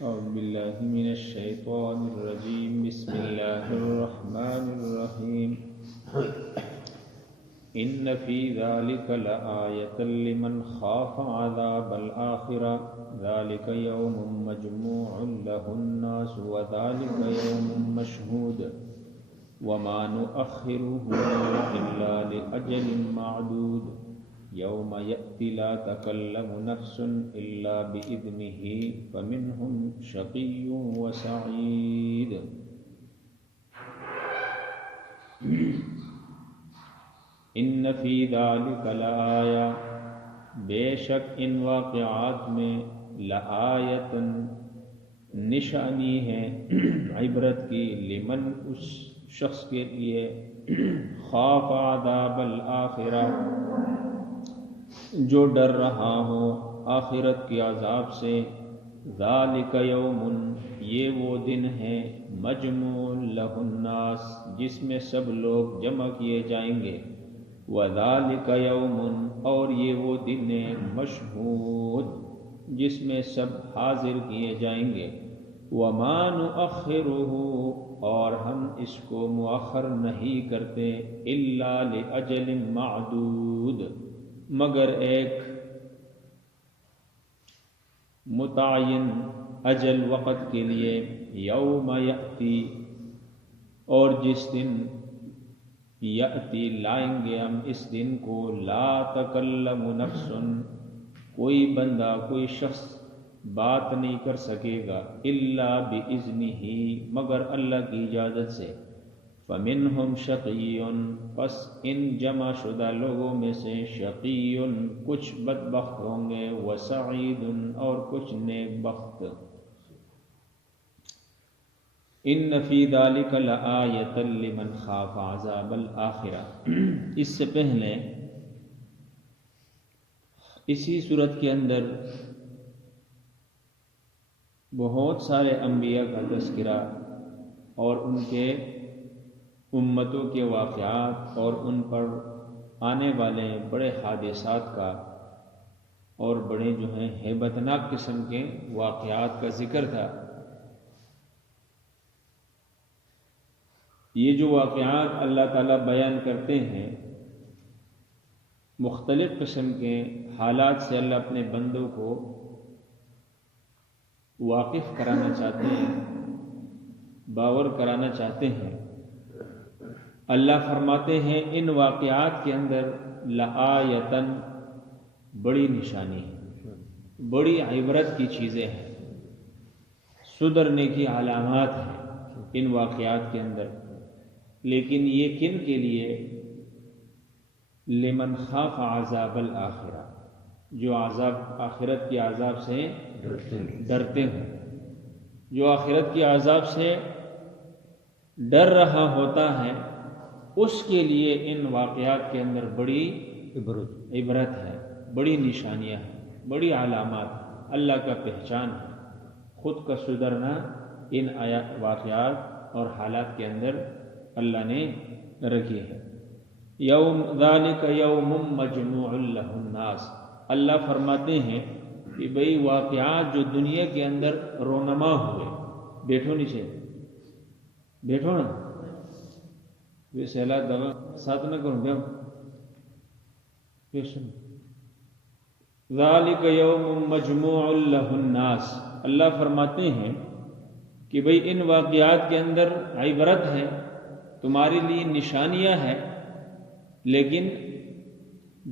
أعوذ بالله من الشيطان الرجيم بسم الله الرحمن الرحيم إن في ذلك لآية لمن خاف عذاب الآخرة ذلك يوم مجموع له الناس وذلك يوم مشهود وما نؤخره إلا لأجل معدود يوم يأتي لا تكلم نفس إلا بإذنه فمنهم شقي وسعيد ان فی ذلک لآیا، بے شک ان واقعات میں لآیت نشانی ہے، عبرت کی، لمن اس شخص کے لیے خاف عذاب الآخرہ جو ڈر رہا ہو آخرت کے عذاب سے، ذالک یوم یہ وہ دن ہے، مجموع لہ الناس جس میں سب لوگ جمع کیے جائیں گے، وذالک یوم اور یہ وہ دن ہے، مشہود جس میں سب حاضر کیے جائیں گے، وما نؤخرہ اور ہم اس کو مؤخر نہیں کرتے، الا لاجل معدود مگر ایک متعین اجل وقت کے لیے، یوم یأتی اور جس دن یأتی لائیں گے ہم اس دن کو، لا تکلم نفس کوئی بندہ کوئی شخص بات نہیں کر سکے گا، الا باذنہ مگر اللہ کی اجازت سے، فمنہم شقی پس ان جمع شدہ لوگوں میں سے شقی کچھ بدبخت ہوں گے، وسعید اور کچھ نیک بخت۔ ان فی ذلک لآیۃ لمن خاف عذاب الآخرہ، اس سے پہلے اسی صورت کے اندر بہت سارے انبیاء کا تذکرہ اور ان کے امتوں کے واقعات اور ان پر آنے والے بڑے حادثات کا اور بڑے جو ہیں ہیبتناک قسم کے واقعات کا ذکر تھا۔ یہ جو واقعات اللہ تعالیٰ بیان کرتے ہیں، مختلف قسم کے حالات سے اللہ اپنے بندوں کو واقف کرانا چاہتے ہیں، باور کرانا چاہتے ہیں۔ اللہ فرماتے ہیں ان واقعات کے اندر لآیتن بڑی نشانی ہے، بڑی عبرت کی چیزیں ہیں، سدھرنے کی علامات ہیں ان واقعات کے اندر، لیکن یہ کن کے لیے؟ لمن خاف عذاب الآخرہ جو عذاب آخرت کے عذاب سے ڈرتے ہیں، جو آخرت کے عذاب سے ڈر رہا ہوتا ہے، اس کے لیے ان واقعات کے اندر بڑی عبرت ہے، بڑی نشانیاں ہیں، بڑی علامات، اللہ کا پہچان ہے، خود کا سدھرنا ان واقعات اور حالات کے اندر اللہ نے رکھی ہے۔ یوم ذالک یوم مجموع لہ الناس، اللہ فرماتے ہیں کہ بھئی واقعات جو دنیا کے اندر رونما ہوئے، بیٹھو نیچے، بیٹھو نا، یہ سیلاب دغا ساتھ نہ کروں گا، ذالک یوم مجموع لہ الناس، اللہ فرماتے ہیں کہ بھئی ان واقعات کے اندر عبرت ہے، تمہارے لیے نشانیاں ہیں، لیکن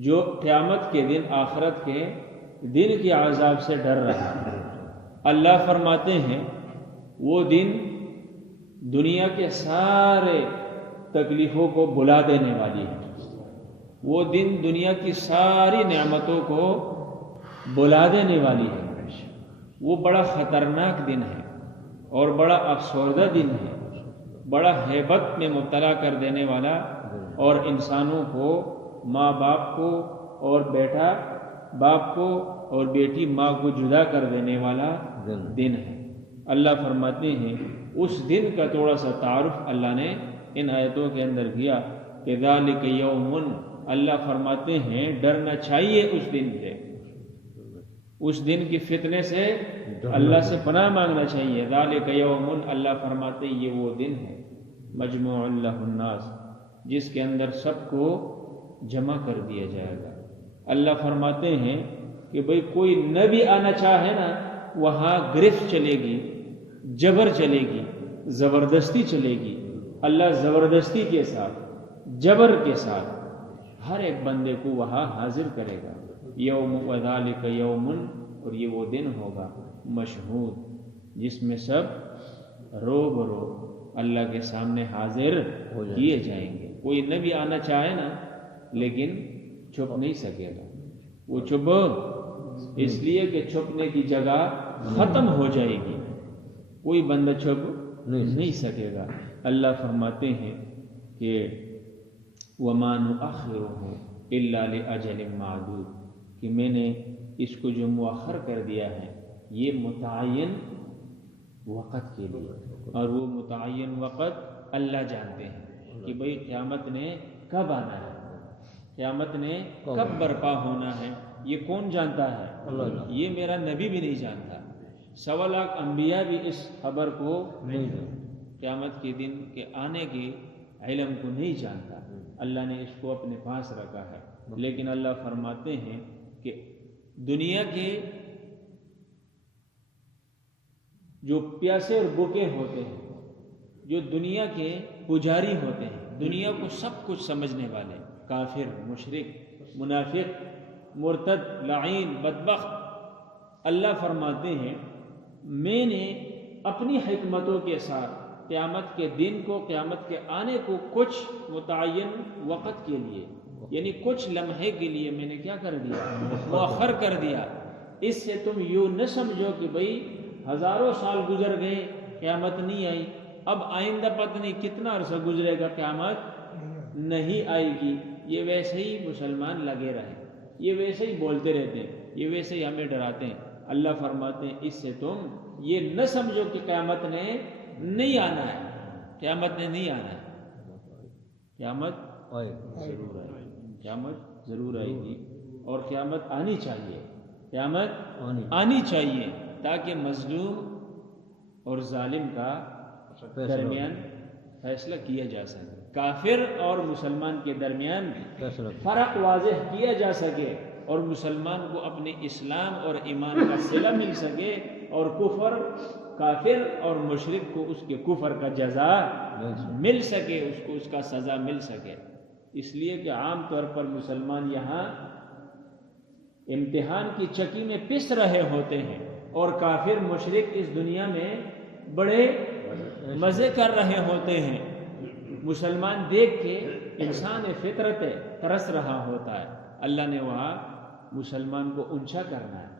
جو قیامت کے دن، آخرت کے دن کے عذاب سے ڈر رہا ہے، اللہ فرماتے ہیں وہ دن دنیا کے سارے تکلیفوں کو بلا دینے والی ہے، وہ دن دنیا کی ساری نعمتوں کو بلا دینے والی ہے، وہ بڑا خطرناک دن ہے اور بڑا افسردہ دن ہے، بڑا ہیبت میں مبتلا کر دینے والا، اور انسانوں کو، ماں باپ کو اور بیٹا باپ کو اور بیٹی ماں کو جدا کر دینے والا دن ہے۔ اللہ فرماتے ہیں اس دن کا تھوڑا سا تعارف اللہ نے ان آیتوں کے اندر کیا کہ ذالک یوم، اللہ فرماتے ہیں ڈرنا چاہیے اس دن سے، اس دن کی فتنے سے اللہ سے پناہ مانگنا چاہیے. ذالک یوم، اللہ فرماتے یہ وہ دن ہے مجموع لہ الناس، جس کے اندر سب کو جمع کر دیا جائے گا. اللہ فرماتے ہیں کہ بھئی کوئی نہ بھی آنا چاہے نا، وہاں گرفت چلے گی، جبر چلے گی، زبردستی چلے گی. اللہ زبردستی کے ساتھ، جبر کے ساتھ ہر ایک بندے کو وہاں حاضر کرے گا. یوم وذالک یوم، اور یہ وہ دن ہوگا مشہود جس میں سب رو برو اللہ کے سامنے حاضر کیے جائیں گے. کوئی نہ بھی آنا چاہے نا، لیکن چھپ نہیں سکے گا. وہ چھپ اس لیے کہ چھپنے کی جگہ ختم ہو جائے گی، کوئی بندہ چھپ نہیں سکے گا. اللہ فرماتے ہیں کہ وَمَا نُؤَخِّرُهُ إِلَّا لِأَجَلٍ مَّعْدُودٍ، کہ میں نے اس کو جو مؤخر کر دیا ہے یہ متعین وقت کے لیے، اور وہ متعین وقت اللہ جانتے ہیں کہ بھئی قیامت نے کب آنا ہے، قیامت نے کب برپا ہونا ہے. یہ کون جانتا ہے؟ یہ میرا نبی بھی نہیں جانتا. 1.25 لاکھ انبیاء بھی اس خبر کو قیامت کے دن کے آنے کے علم کو نہیں جانتا. اللہ نے اس کو اپنے پاس رکھا ہے. لیکن اللہ فرماتے ہیں کہ دنیا کے جو پیاسے اور بھوکے ہوتے ہیں، جو دنیا کے پجاری ہوتے ہیں، دنیا کو سب کچھ سمجھنے والے، کافر، مشرک، منافق، مرتد، لعین، بدبخت، اللہ فرماتے ہیں میں نے اپنی حکمتوں کے ساتھ قیامت کے دن کو، قیامت کے آنے کو کچھ متعین وقت کے لیے، یعنی کچھ لمحے کے لیے میں نے کیا کر دیا؟ مؤخر کر دیا. اس سے تم یوں نہ سمجھو کہ بھئی ہزاروں سال گزر گئے قیامت نہیں آئی، اب آئندہ پتہ نہیں کتنا عرصہ گزرے گا قیامت نہیں آئے گی. یہ ویسے ہی مسلمان لگے رہے، یہ ویسے ہی بولتے رہتے ہیں، یہ ویسے ہی ہمیں ڈراتے ہیں. اللہ فرماتے ہیں اس سے تم یہ نہ سمجھو کہ قیامت نے نہیں آنا ہے، قیامت نے نہیں آنا ہے. قیامت ضرور آئے گی، قیامت ضرور آئے گی، اور قیامت آنی چاہیے، قیامت آنی چاہیے تاکہ مظلوم اور ظالم کا درمیان فیصلہ کیا جا سکے، کافر اور مسلمان کے درمیان فرق واضح کیا جا سکے، اور مسلمان کو اپنے اسلام اور ایمان کا صلہ مل سکے، اور کافر اور مشرک کو اس کے کفر کا جزا مل سکے، اس کو اس کا سزا مل سکے. اس لیے کہ عام طور پر مسلمان یہاں امتحان کی چکی میں پس رہے ہوتے ہیں، اور کافر مشرک اس دنیا میں بڑے مزے کر رہے ہوتے ہیں. مسلمان دیکھ کے انسان فطرت ترس رہا ہوتا ہے. اللہ نے وہاں مسلمان کو اونچا کرنا ہے،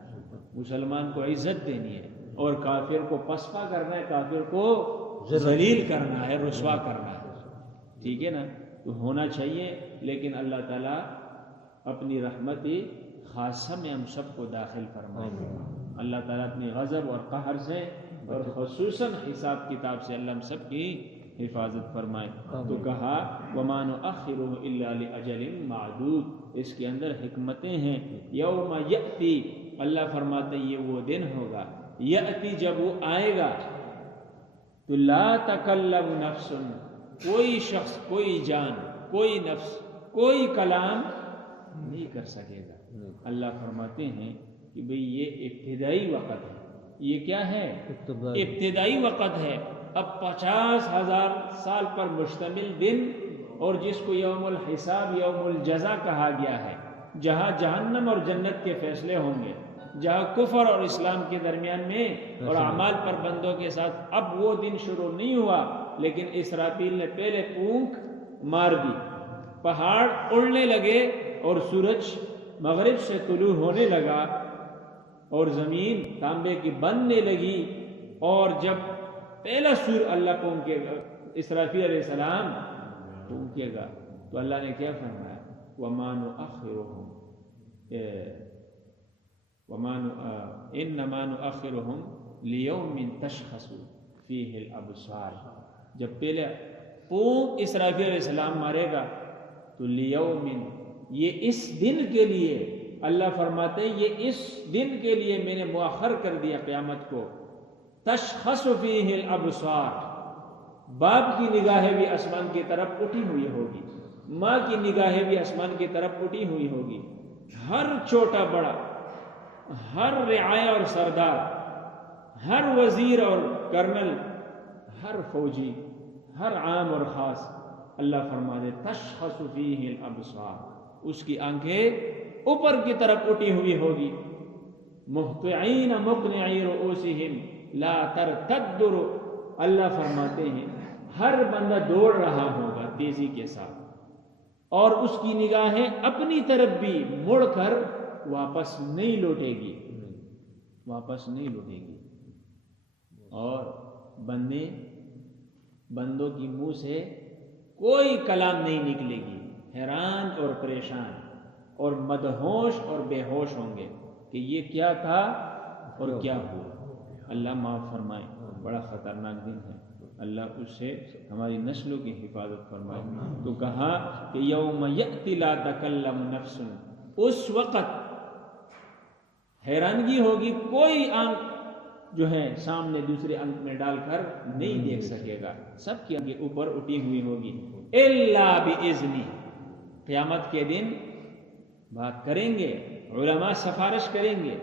مسلمان کو عزت دینی ہے، اور کافر کو پسپا کرنا ہے، کافر کو ذلیل کرنا ہے، رسوا کرنا ہے. ٹھیک ہے نا؟ تو ہونا چاہیے. لیکن اللہ تعالیٰ اپنی رحمت خاصہ میں ہم سب کو داخل فرمائے. اللہ تعالیٰ اپنی غضب اور قہر سے اور خصوصاً حساب کتاب سے اللہ ہم سب کی حفاظت فرمائے. تو کہا وَمَا نُؤَخِّرُهُ إِلَّا لِأَجَلٍ مَّعْدُودٍ، اس کے اندر حکمتیں ہیں. یوم یأتی، اللہ فرماتے یہ وہ دن ہوگا، یأتی جب وہ آئے گا تو لا تکلم نفس، کوئی شخص، کوئی جان، کوئی نفس، کوئی کلام نہیں کر سکے گا. اللہ فرماتے ہیں کہ بھئی یہ ابتدائی وقت ہے. یہ کیا ہے؟ ابتدائی وقت ہے. اب 50,000 سال پر مشتمل دن، اور جس کو یوم الحساب، یوم الجزا کہا گیا ہے، جہاں جہنم اور جنت کے فیصلے ہوں گے، جہاں کفر اور اسلام کے درمیان میں اور اعمال پر بندوں کے ساتھ. اب وہ دن شروع نہیں ہوا، لیکن اسرافیل نے پہلے پونک مار دی، پہاڑ اڑنے لگے، اور سورج مغرب سے طلوع ہونے لگا، اور زمین تانبے کی بننے لگی. اور جب پہلا سور اللہ پونکے گا، اسرافیل علیہ السلام پونکے گا، تو اللہ نے کیا فرمایا؟ وَمَا نُؤَخِّرُهُمْ إِنَّمَا نُؤَخِّرُهُمْ لِيَوْمٍ تَشْخَصُ فِيهِ الْأَبْصَارُ. جب پہلے پونک اسرافیل علیہ السلام مارے گا تو لیومن، یہ اس دن کے لیے اللہ فرماتے ہیں یہ اس دن کے لیے میں نے مؤخر کر دیا قیامت کو، تشخص فیہ الابصار، باپ کی نگاہیں بھی آسمان کی طرف اٹھی ہوئی ہوگی، ماں کی نگاہیں بھی آسمان کی طرف اٹھی ہوئی ہوگی، ہر چھوٹا بڑا، ہر رعایا اور سردار، ہر وزیر اور کرنل، ہر فوجی، ہر عام اور خاص، اللہ فرما دے تشخص فیہ الابصار، اس کی آنکھیں اوپر کی طرف اٹھی ہوئی ہوگی، مہطعین مقنعی رؤوسہم لا ترتد، اللہ فرماتے ہیں ہر بندہ دوڑ رہا ہوگا تیزی کے ساتھ، اور اس کی نگاہیں اپنی طرف بھی مڑ کر واپس نہیں لوٹے گی، واپس نہیں لوٹے گی، اور بندوں کی منہ سے کوئی کلام نہیں نکلے گی، حیران اور پریشان اور مدہوش اور بے ہوش ہوں گے کہ یہ کیا تھا اور کیا ہوا۔ اللہ معاف فرمائے، بڑا خطرناک دن ہے، اللہ اس سے ہماری نسلوں کی حفاظت فرمائے۔ تو کہا کہ یوم یأتی لا تکلم نفس، اس وقت حیرانگی ہوگی، کوئی آنکھ جو ہے سامنے دوسرے آنکھ میں ڈال کر نہیں دیکھ سکے گا، سب کی آنکھیں اوپر اٹھی ہوئی ہوگی، الا باذنہ، قیامت کے دن بات کریں گے، علماء سفارش کریں گے،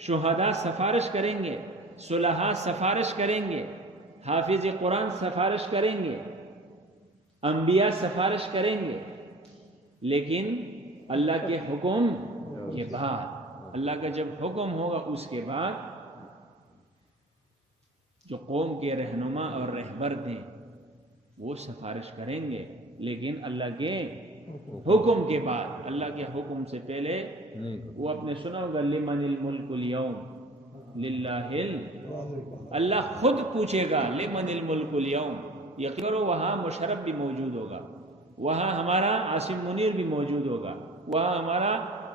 شہداء سفارش کریں گے، صلحاء سفارش کریں گے، حافظ قرآن سفارش کریں گے، انبیاء سفارش کریں گے، لیکن اللہ کے حکم کے بعد، اللہ کا جب حکم ہوگا اس کے بعد جو قوم کے رہنما اور رہبر تھے وہ سفارش کریں گے، لیکن اللہ کے حکم کے بعد، اللہ کے حکم سے پہلے وہ اپنے سنا ہوگا لمن الملک اليوم للہ، اللہ خود پوچھے گا لمن الملک اليوم، یقین کرو وہاں مشرف بھی موجود ہوگا، وہاں ہمارا عاصم منیر بھی موجود ہوگا، وہاں ہمارا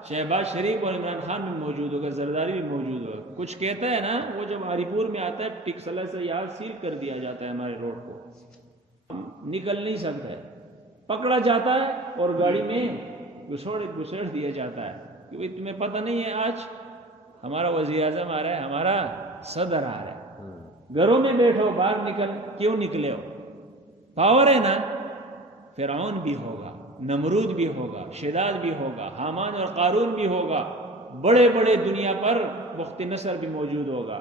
شہباز شریف اور عمران خان بھی موجود ہوگا، زرداری بھی موجود ہوگا۔ کچھ کہتا ہے نا، وہ جب ہری پور میں آتا ہے ٹکسلا سے یہاں سیل کر دیا جاتا ہے ہمارے روڈ کو، نکل نہیں سکتا ہے، پکڑا جاتا ہے اور گاڑی میں گھسیڑ دیا جاتا ہے کہ بھئی تمہیں پتہ نہیں ہے آج ہمارا وزیر اعظم آ رہا ہے، ہمارا صدر آ رہا ہے، گھروں میں بیٹھو، باہر کیوں نکلے ہو؟ پاور ہے نا، فرعون بھی ہوگا، نمرود بھی ہوگا، شداد بھی ہوگا، حامان اور قارون بھی ہوگا، بڑے بڑے دنیا پر بخت نصر بھی موجود ہوگا،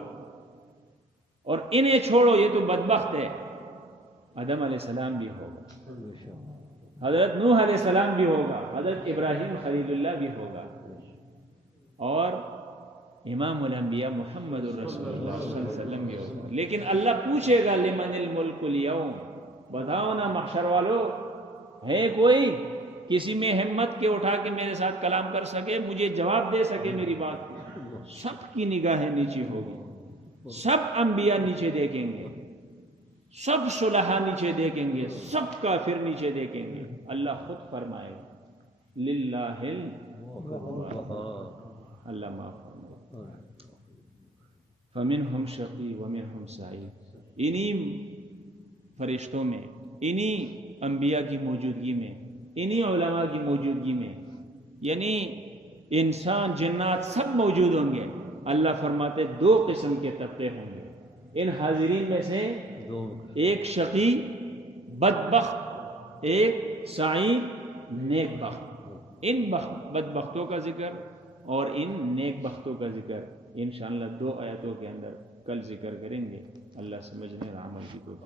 اور انہیں چھوڑو یہ تو بدبخت ہے، آدم علیہ السلام بھی ہوگا، حضرت نوح علیہ السلام بھی ہوگا، حضرت ابراہیم خلیل اللہ بھی ہوگا، اور امام الانبیاء محمد الرسول اللہ صلی اللہ علیہ وسلم بھی ہوگا، لیکن اللہ پوچھے گا لمن الملک اليوم، بتاؤ نا محشر والو، ہے کوئی کسی میں ہمت کے اٹھا کے میرے ساتھ کلام کر سکے، مجھے جواب دے سکے میری بات؟ سب کی نگاہیں نیچے ہوگی، سب انبیاء نیچے دیکھیں گے، سب صلحاء نیچے دیکھیں گے، سب کافر نیچے دیکھیں گے، اللہ خود فرمائے للہ اللہ معاف فرمائے، فمنہم شقی ومنہم سعید، انہی فرشتوں میں، انہی انبیاء کی موجودگی میں، انہی علماء کی موجودگی میں، یعنی انسان جنات سب موجود ہوں گے، اللہ فرماتے دو قسم کے طبقے ہوں گے، ان حاضرین میں سے ایک شقی بدبخت، ایک سعید نیک بخت، ان بدبختوں کا ذکر اور ان نیک بختوں کا ذکر انشاءاللہ 2 آیتوں کے اندر کل ذکر کریں گے، اللہ سمجھنے اور عمل کی توفیق